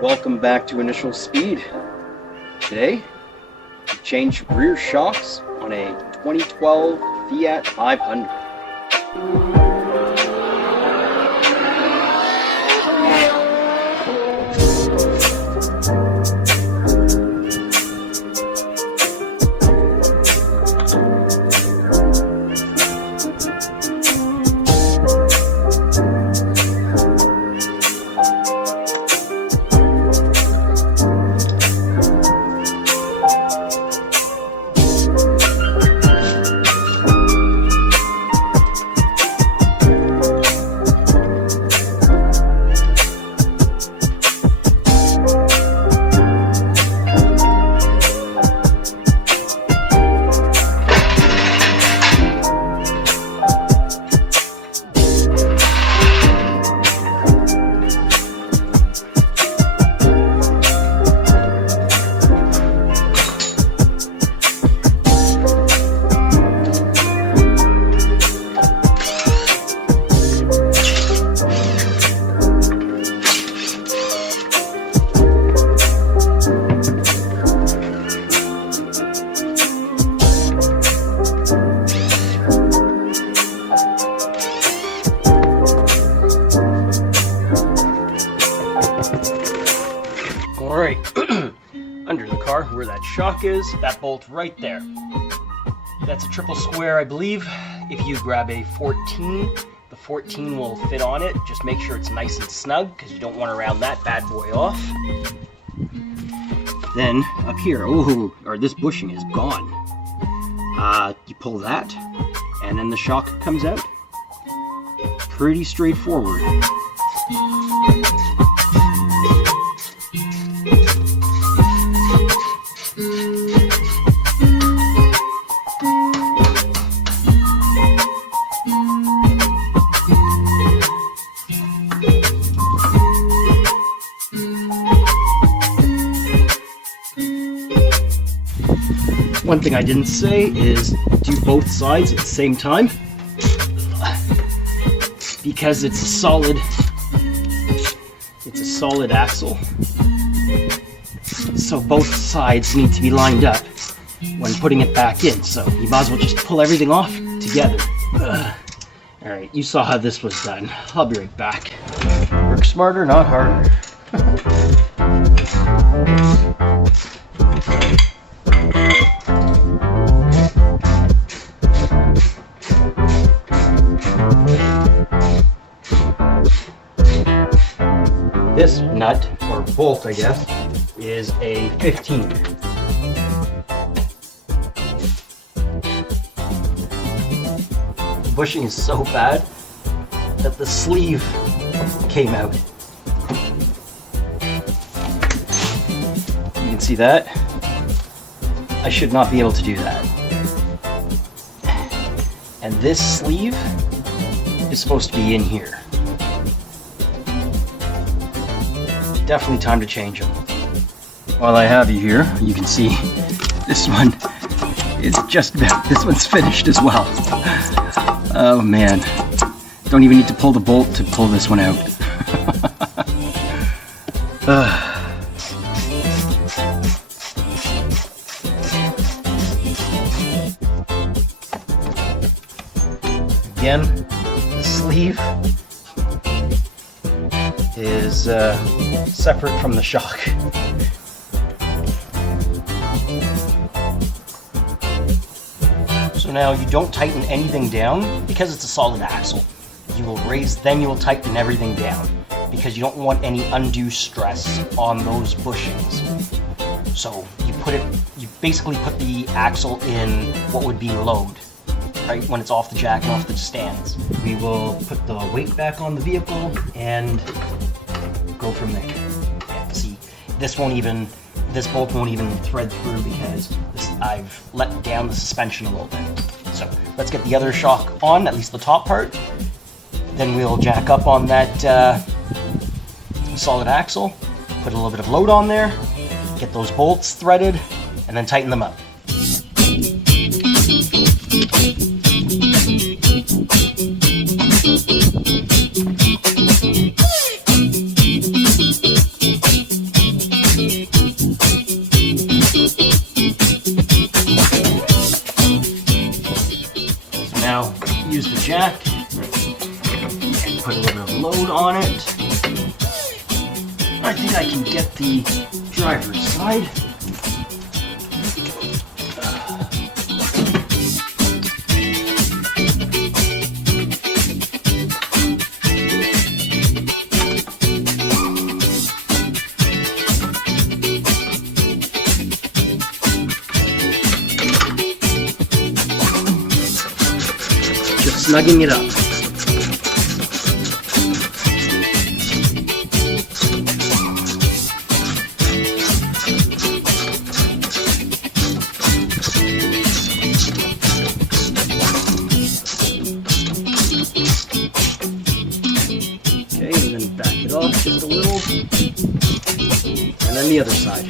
Welcome back to Initial Speed. Today, we changed rear shocks on a 2012 Fiat 500. Alright, under the car where that shock is, that bolt right there. That's a triple square, I believe. If you grab a 14, the 14 will fit on it. Just make sure it's nice and snug because you don't want to round that bad boy off. Then up here, this bushing is gone. You pull that and then the shock comes out. Pretty straightforward. One thing I didn't say is do both sides at the same time, because it's a solid axle, so both sides need to be lined up when putting it back in, so you might as well just pull everything off together. Alright, you saw how this was done. I'll be right back. Work smarter, not harder. This nut, or bolt I guess, is a 15. The bushing is so bad that the sleeve came out. You can see that. I should not be able to do that. And this sleeve is supposed to be in here. Definitely time to change them. While I have you here, you can see this one is just about, this one's finished as well. Oh man, don't even need to pull the bolt to pull this one out. Again, the sleeve is separate from the shock. So now you don't tighten anything down because it's a solid axle. You will raise, then you will tighten everything down because you don't want any undue stress on those bushings. So you basically put the axle in what would be load, right, when it's off the jack and off the stands. We will put the weight back on the vehicle and go from there. Yeah, see, this bolt won't even thread through because I've let down the suspension a little bit. So let's get the other shock on, at least the top part. Then we'll jack up on that solid axle, put a little bit of load on there, get those bolts threaded, and then tighten them up. I think I can get the driver's side. Just snugging it up. Okay, and then back it off just a little. And then the other side.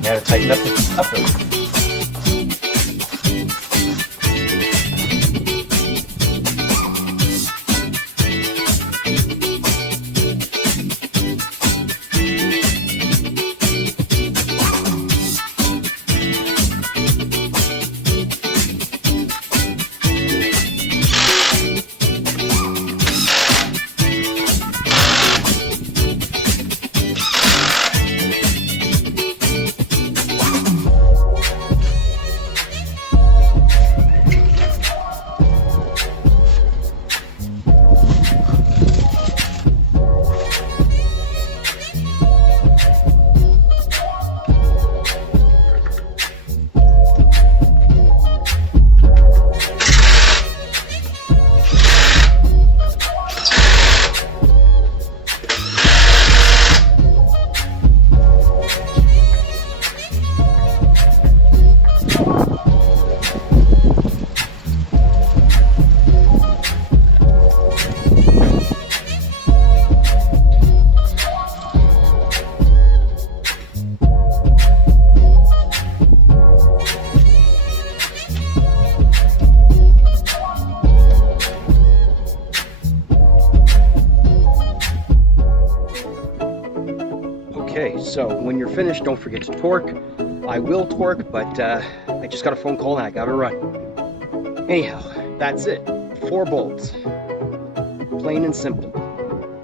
Now to tighten up the upper. Okay, so when you're finished, don't forget to torque. I will torque, but I just got a phone call and I gotta run. Anyhow, that's it. 4 bolts. Plain and simple.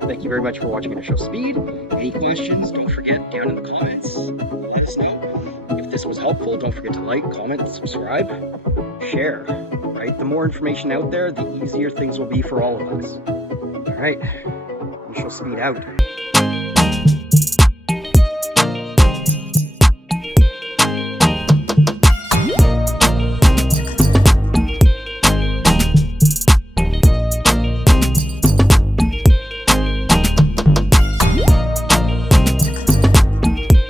Thank you very much for watching Initial Speed. Any questions, don't forget down in the comments, let us know. If this was helpful, don't forget to like, comment, subscribe, share. Right? The more information out there, the easier things will be for all of us. All right, Initial Speed out.